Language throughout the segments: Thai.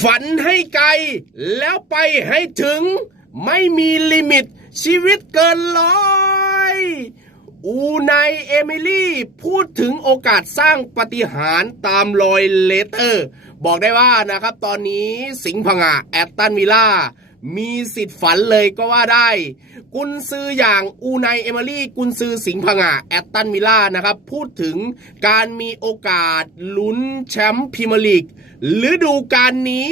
ฝันให้ไกล แล้วไปให้ถึง ไม่มีลิมิต ชีวิตเกินร้อยอูนายเอมิลี่พูดถึงโอกาสสร้างปฏิหารตามรอยเลเตอร์ บอกได้ว่านะครับ ตอนนี้สิงห์ผงาแอตตันวิลล่า มีสิทธิ์ฝันเลยก็ว่าได้ กุนซืออย่างอูไนเอมิลี่กุนซือสิงห์ผงาแอตตันวิลล่านะครับ พูดถึงการมีโอกาสลุ้นแชมป์พรีเมียร์ลีกฤดูกาลนี้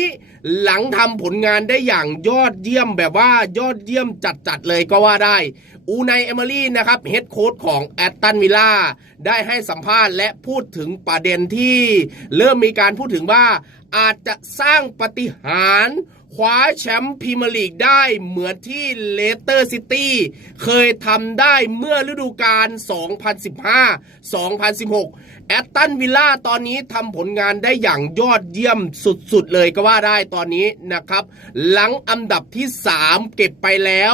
หลังทำผลงานได้อย่างยอดเยี่ยมแบบว่ายอดเยี่ยมจัดๆเลยก็ว่าได้ อูไนเอมิลี่นะครับเฮดโค้ชของแอตตันวิลล่าได้ให้สัมภาษณ์และพูดถึงประเด็นที่ เริ่มมีการพูดถึงว่าอาจจะสร้างปฏิหาร คว้าแชมป์พรีเมียร์ลีกได้เหมือนที่เลสเตอร์ซิตี้เคยทำได้เมื่อฤดูกาล 2015-2016 แอตตันวิลล่าตอนนี้ทำผลงานได้อย่างยอดเยี่ยมสุดๆ เลยก็ว่าได้ตอนนี้นะครับ หลังอันดับที่ 3 เก็บไปแล้ว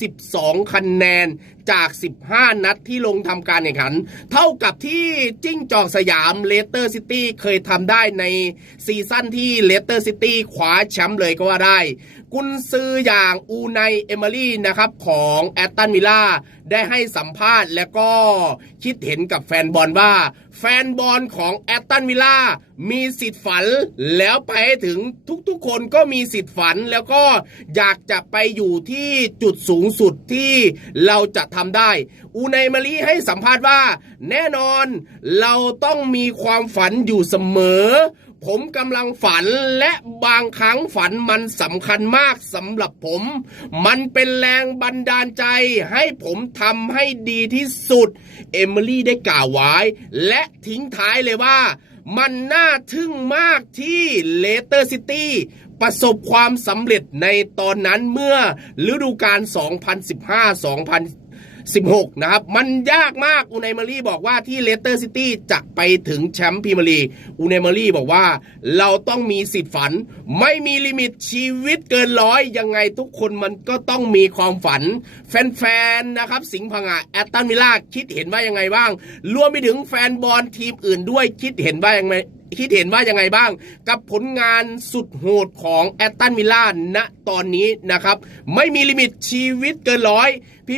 32 คะแนนจาก 15 นัดที่ลงทำการแข่งขัน เท่ากับที่จิ้งจอกสยามเลสเตอร์ซิตี้เคยทำได้ในซีซั่นที่เลสเตอร์ซิตี้คว้าแชมป์เลยก็ว่าได้ กุนซืออย่างอูไนเอมิลี่นะครับของแอตตันวิล่าได้ให้สัมภาษณ์แล้วก็คิดเห็นกับแฟนบอลว่า แฟนบอลของแอตตันวิล่ามีสิทธิ์ฝันแล้วไปถึงทุกๆคนก็มีสิทธิ์ฝันแล้วก็อยากจะไปอยู่ที่จุดสูงสุดที่เราจะทำได้ อูไนเมิลี่ให้สัมภาษณ์ว่า แน่นอนเราต้องมีความฝันอยู่เสมอ ผมกำลังฝันและบางครั้งฝันมันสำคัญมากสำหรับผม มันเป็นแรงบันดาลใจให้ผมทำให้ดีที่สุด เอมิลี่ได้กล่าวไว้ และทิ้งท้ายเลยว่า มันน่าทึ่งมากที่เลสเตอร์ซิตี้ประสบความสำเร็จในตอนนั้นเมื่อฤดูกาล 2015 2 0 1 16 นะครับ มันยากมากอูไนมารีบอกว่าที่เลสเตอร์ซิตี้จะไปถึงแชมป์พรีเมียร์ลีกอูไนมารีบอกว่าเราต้องมีสิทธิ์ฝัน ไม่มีลิมิตชีวิตเกินร้อยยังไงทุกคนมันก็ต้องมีความฝัน แฟนๆนะครับ สิงห์พังงาแอตตันวิลล่าคิดเห็นว่ายังไงบ้าง รวมไปถึงแฟนบอลทีมอื่นด้วยคิดเห็นว่ายังไง คิดเห็นว่ายังไงบ้าง กับผลงานสุดโหดของแอตตันวิลล่าณตอนนี้นะครับ ไม่มีลิมิตชีวิตเกินร้อย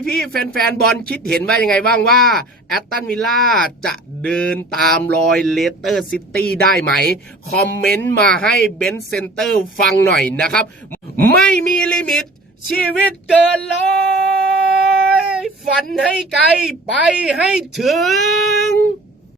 พี่ๆแฟนๆบอลคิดเห็นว่ายังไงบ้างว่าแอตตันวิลล่าจะเดินตามรอยเลสเตอร์ซิตี้ได้ไหม คอมเมนต์มาให้เบนซ์เซนเตอร์ฟังหน่อยนะครับ ไม่มีลิมิตชีวิตเกินร้อย ฝันให้ไกลไปให้ถึง